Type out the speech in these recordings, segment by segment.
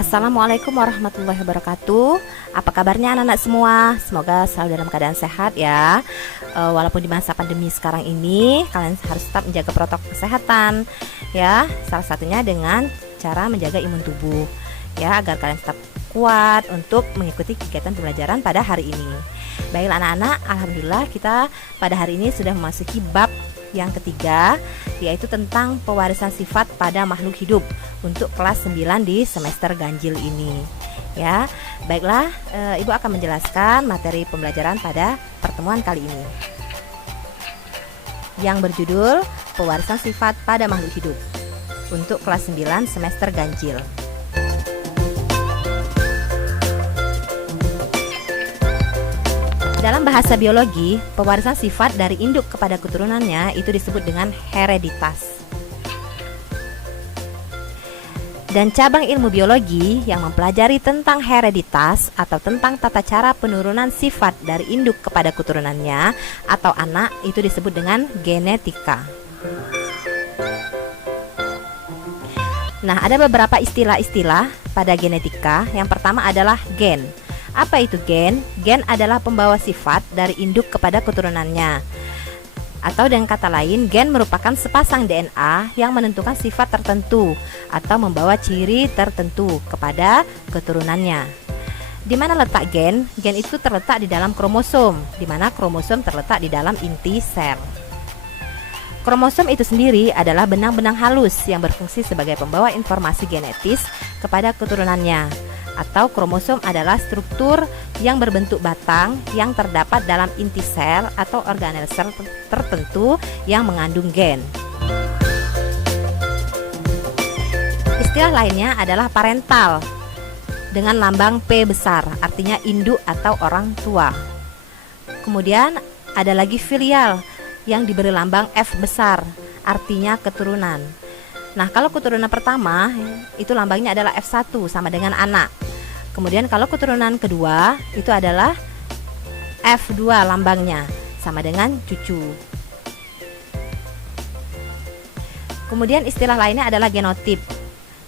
Assalamualaikum warahmatullahi wabarakatuh. Apa kabarnya anak-anak semua? Semoga selalu dalam keadaan sehat ya. Walaupun di masa pandemi sekarang ini, kalian harus tetap menjaga protokol kesehatan ya. Salah satunya dengan cara menjaga imun tubuh ya, agar kalian tetap kuat untuk mengikuti kegiatan pembelajaran pada hari ini. Baiklah anak-anak, alhamdulillah kita pada hari ini sudah memasuki bab yang ketiga, yaitu tentang pewarisan sifat pada makhluk hidup untuk kelas 9 di semester ganjil ini ya. Baiklah, Ibu akan menjelaskan materi pembelajaran pada pertemuan kali ini yang berjudul pewarisan sifat pada makhluk hidup untuk kelas 9 semester ganjil. Dalam bahasa biologi, pewarisan sifat dari induk kepada keturunannya itu disebut dengan hereditas. Dan cabang ilmu biologi yang mempelajari tentang hereditas atau tentang tata cara penurunan sifat dari induk kepada keturunannya atau anak itu disebut dengan genetika. Nah, ada beberapa istilah-istilah pada genetika. Yang pertama adalah gen. Apa itu gen? Gen adalah pembawa sifat dari induk kepada keturunannya. Atau dengan kata lain, gen merupakan sepasang DNA yang menentukan sifat tertentu atau membawa ciri tertentu kepada keturunannya. Di mana letak gen? Gen itu terletak di dalam kromosom, di mana kromosom terletak di dalam inti sel. Kromosom itu sendiri adalah benang-benang halus yang berfungsi sebagai pembawa informasi genetis kepada keturunannya. Atau kromosom adalah struktur yang berbentuk batang yang terdapat dalam inti sel atau organel sel tertentu yang mengandung gen. Istilah lainnya adalah parental dengan lambang P besar, artinya induk atau orang tua. Kemudian ada lagi filial yang diberi lambang F besar, artinya keturunan. Nah, kalau keturunan pertama itu lambangnya adalah F1 sama dengan anak. Kemudian kalau keturunan kedua itu adalah F2 lambangnya sama dengan cucu. Kemudian istilah lainnya adalah genotip,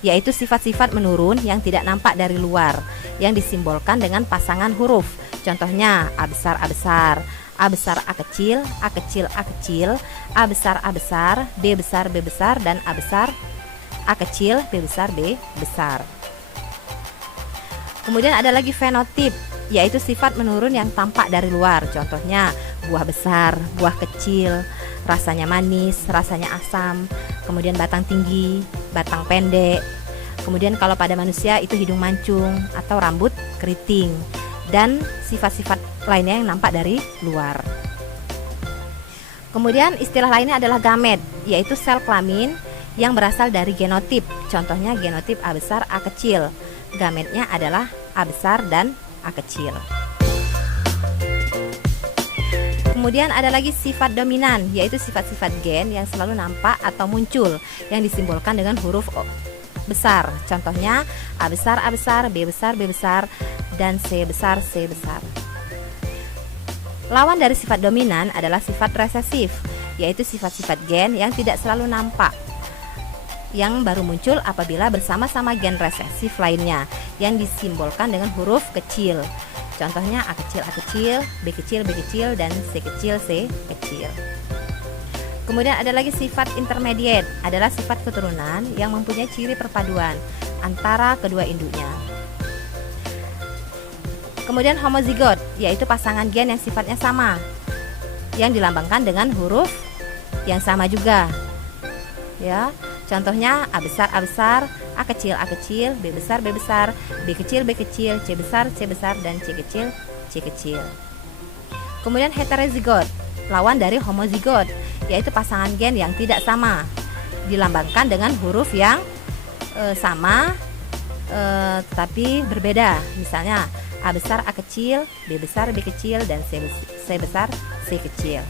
yaitu sifat-sifat menurun yang tidak nampak dari luar, yang disimbolkan dengan pasangan huruf. Contohnya A besar A besar, A besar A kecil, A kecil A kecil, A besar A besar, B besar B besar, dan A besar A kecil, B besar B besar. Kemudian ada lagi fenotip, yaitu sifat menurun yang tampak dari luar. Contohnya buah besar, buah kecil, rasanya manis, rasanya asam, kemudian batang tinggi, batang pendek. Kemudian kalau pada manusia itu hidung mancung atau rambut keriting, dan sifat-sifat lainnya yang nampak dari luar. Kemudian istilah lainnya adalah gamet, yaitu sel kelamin yang berasal dari genotip. Contohnya genotip A besar A kecil. Gametnya adalah A besar dan A kecil. Kemudian ada lagi sifat dominan, yaitu sifat-sifat gen yang selalu nampak atau muncul yang disimbolkan dengan huruf O besar. Contohnya A besar A besar, B besar B besar, dan C besar C besar. Lawan dari sifat dominan adalah sifat resesif, yaitu sifat-sifat gen yang tidak selalu nampak, yang baru muncul apabila bersama-sama gen resesif lainnya yang disimbolkan dengan huruf kecil. Contohnya A kecil A kecil, B kecil B kecil, dan C kecil C kecil. Kemudian ada lagi sifat intermediate, adalah sifat keturunan yang mempunyai ciri perpaduan antara kedua induknya. Kemudian homozigot, yaitu pasangan gen yang sifatnya sama, yang dilambangkan dengan huruf yang sama juga ya. Contohnya A besar A besar, A kecil A kecil, B besar B besar, B kecil B kecil, C besar C besar, dan C kecil C kecil. Kemudian heterozigot, lawan dari homozigot, yaitu pasangan gen yang tidak sama, dilambangkan dengan huruf yang sama tetapi berbeda. Misalnya A besar A kecil, B besar B kecil, dan C besar C kecil.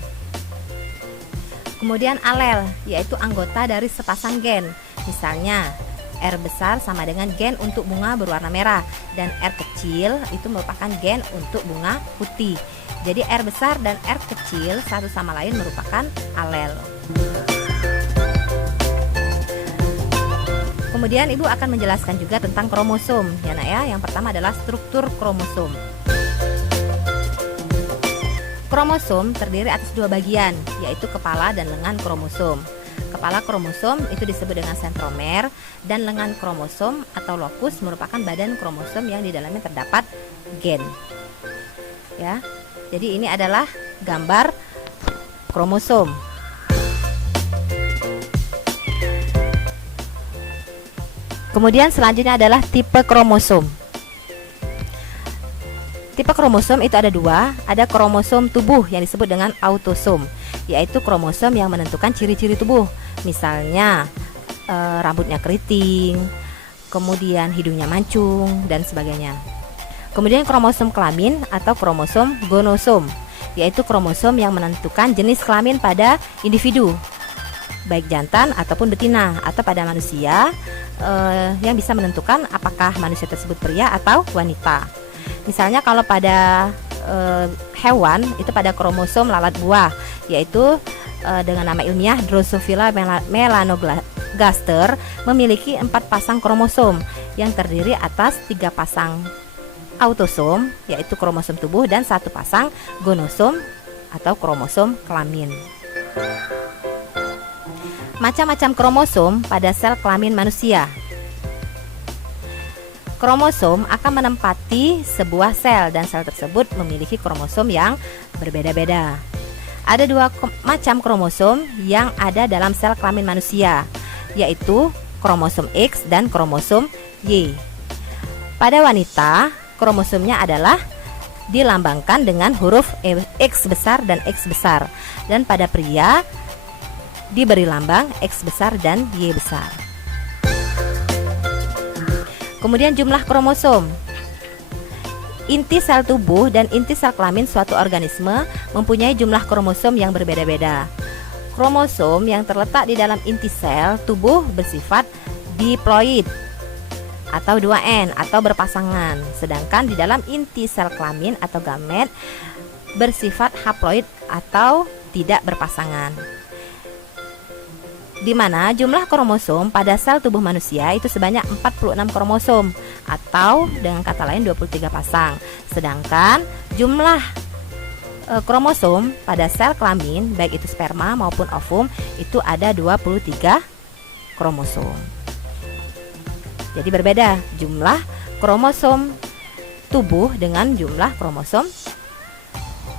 Kemudian alel, yaitu anggota dari sepasang gen. Misalnya R besar sama dengan gen untuk bunga berwarna merah, dan R kecil itu merupakan gen untuk bunga putih. Jadi R besar dan R kecil satu sama lain merupakan alel. Kemudian Ibu akan menjelaskan juga tentang kromosom ya nak ya. Yang pertama adalah struktur kromosom. Kromosom terdiri atas dua bagian, yaitu kepala dan lengan kromosom. Kepala kromosom itu disebut dengan sentromer, dan lengan kromosom atau lokus merupakan badan kromosom yang di dalamnya terdapat gen. Ya. Jadi ini adalah gambar kromosom. Kemudian selanjutnya adalah tipe kromosom. Tipe kromosom itu ada dua, ada kromosom tubuh yang disebut dengan autosom, yaitu kromosom yang menentukan ciri-ciri tubuh. Misalnya rambutnya keriting, kemudian hidungnya mancung, dan sebagainya. Kemudian kromosom kelamin atau kromosom gonosom, yaitu kromosom yang menentukan jenis kelamin pada individu, baik jantan ataupun betina, atau pada manusia yang bisa menentukan apakah manusia tersebut pria atau wanita. Misalnya kalau pada hewan itu pada kromosom lalat buah, yaitu dengan nama ilmiah Drosophila melanogaster, memiliki 4 pasang kromosom yang terdiri atas 3 pasang autosom, yaitu kromosom tubuh, dan 1 pasang gonosom atau kromosom kelamin. Macam-macam kromosom pada sel kelamin manusia. Kromosom akan menempati sebuah sel dan sel tersebut memiliki kromosom yang berbeda-beda. Ada 2 macam kromosom yang ada dalam sel kelamin manusia, yaitu kromosom X dan kromosom Y. Pada wanita, kromosomnya adalah dilambangkan dengan huruf X besar dan X besar, dan pada pria diberi lambang X besar dan Y besar. Kemudian jumlah kromosom. Inti sel tubuh dan inti sel kelamin suatu organisme mempunyai jumlah kromosom yang berbeda-beda. Kromosom yang terletak di dalam inti sel tubuh bersifat diploid atau 2N atau berpasangan, sedangkan di dalam inti sel kelamin atau gamet bersifat haploid atau tidak berpasangan. Di mana jumlah kromosom pada sel tubuh manusia itu sebanyak 46 kromosom atau dengan kata lain 23 pasang. Sedangkan jumlah kromosom pada sel kelamin baik itu sperma maupun ovum itu ada 23 kromosom. Jadi berbeda jumlah kromosom tubuh dengan jumlah kromosom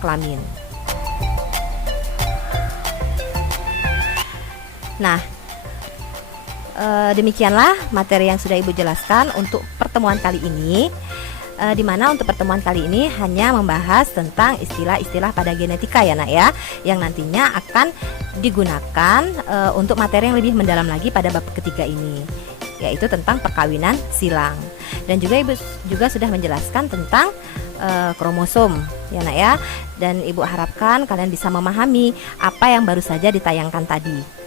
kelamin. Nah, demikianlah materi yang sudah Ibu jelaskan untuk pertemuan kali ini. Di mana untuk pertemuan kali ini hanya membahas tentang istilah-istilah pada genetika ya nak ya, yang nantinya akan digunakan untuk materi yang lebih mendalam lagi pada bab ketiga ini, yaitu tentang perkawinan silang. Dan juga Ibu juga sudah menjelaskan tentang kromosom ya nak ya, dan Ibu harapkan kalian bisa memahami apa yang baru saja ditayangkan tadi.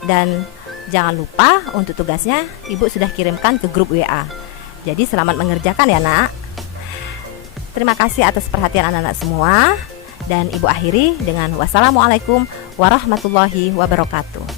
Dan jangan lupa untuk tugasnya Ibu sudah kirimkan ke grup WA. Jadi selamat mengerjakan ya nak. Terima kasih atas perhatian anak-anak semua. Dan Ibu akhiri dengan wassalamualaikum warahmatullahi wabarakatuh.